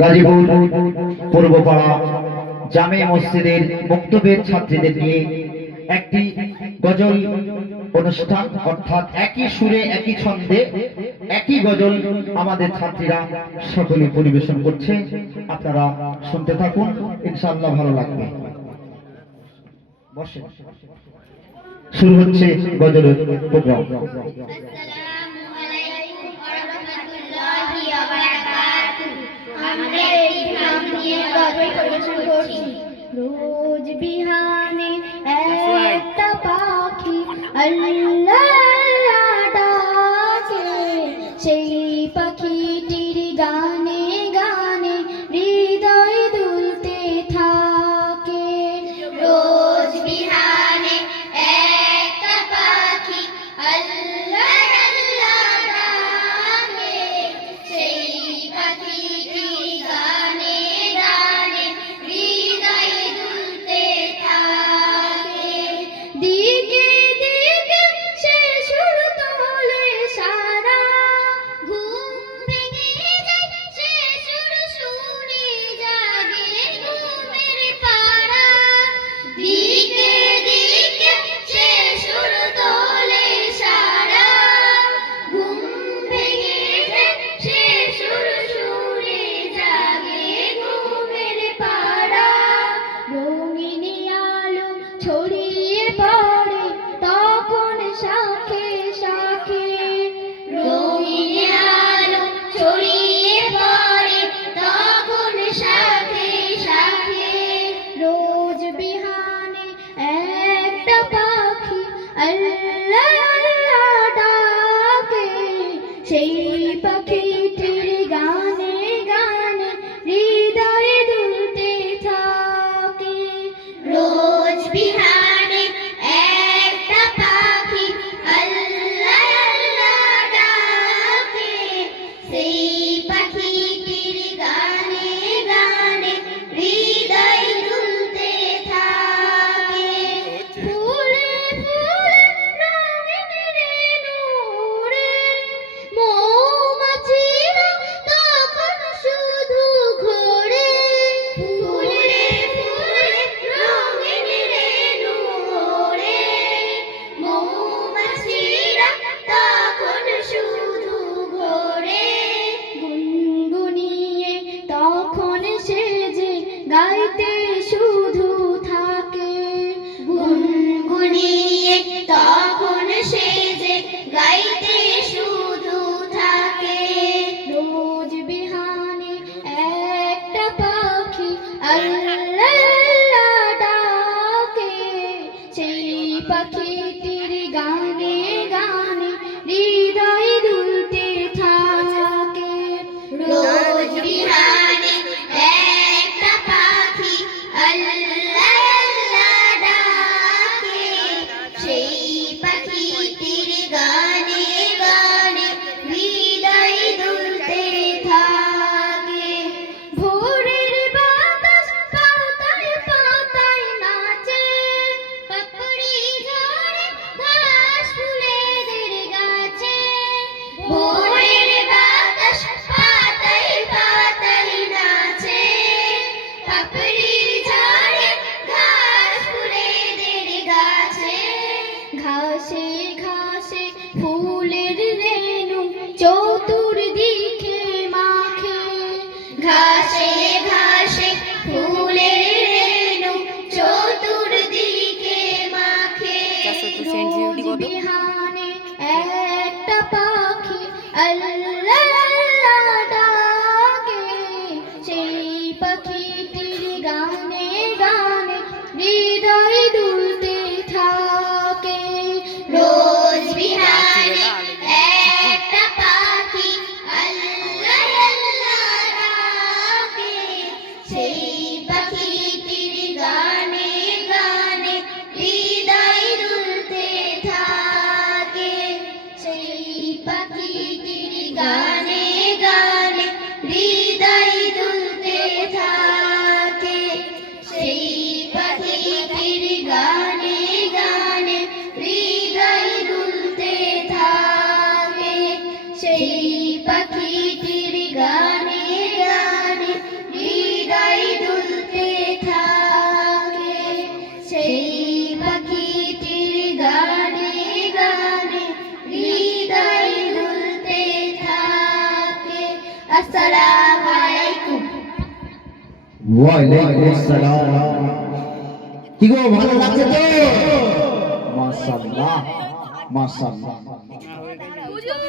গাজীপুর পূর্বপাড়া জামে মসজিদের মুক্তবেদ ছাত্রীদের নিয়ে একটি গজল অনুষ্ঠান, অর্থাৎ একই সুরে একই ছন্দে একই গজল আমাদের ছাত্রীরা সকলে পরিবেশন করছে। আপনারা শুনতে থাকুন, ইনশাআল্লাহ ভালো লাগবে। বসে শুরু হচ্ছে গজলের প্রোগ্রাম। রোজ বিহানে একটা পাখি আল্লাহ ডাকে, সেই পাখিটির গানে গানে হৃদয় দুলতে থাকে। রোজ বিহানে একটা পাখি আল্লাহ ডাকে, সেই পাখিটির গানে গানে হৃদয় দুলতে থাকে। দিকে দিকে সে সুর তোলে সারা, ঘুম ভেঙে যায় সে সুর শুনে জাগে ঘুমের পাড়া। দিকে দিকে সে সুর তোলে সারা, ঘুম ভেঙে যায় সে সুর শুনে জাগে ঘুমের পাড়া। রঙিন আলো ছড়িয়ে পড়ে তখন শাখে শাখে, রঙিন আলো ছড়িয়ে পড়ে তখন শাখে শাখে। রোজ বিহানে একটা পাখি আল্লাহ ডাকে, সেই পাখিটির গানে গানে হৃদয় দুলতে থাকে। রোজ বিহানে একটা পাখি আল্লাহ ডাকে, সেই পাখিটির গানে গানে হৃদয় দুলতে থাকে। ফুলে ফুলে রঙিন রেণু উড়ে, মৌমাছিরা তখন শুধু ঘোরে। ফুলে ফুলে রঙিন রেণু ওড়ে, মৌমাছিরা তখন শুধু ঘোরে। গুনগুনিয়ে তখন সে যে গাইতে শুধু থাকে, গুনগুনিয়ে তখন সে যে গাইতে শুধু থাকে। রোজ বিহানে একটা পাখি আল্লাহ ডাকে, সেই পাখিটির গানে গানে হৃদয় দুলতে থাকে। রোজ বিহানে একটা পাখি আল্লাহ ডাকে, সেই পাখিটির গানে গানে হৃদয় দুলতে থাকে। ভোরের বাতাস পাতা আসসালামু আলাইকুম। ওয়ালাইকুম আসসালাম। কি গো ভালো লাগছে তো? মাশাআল্লাহ মাশাআল্লাহ।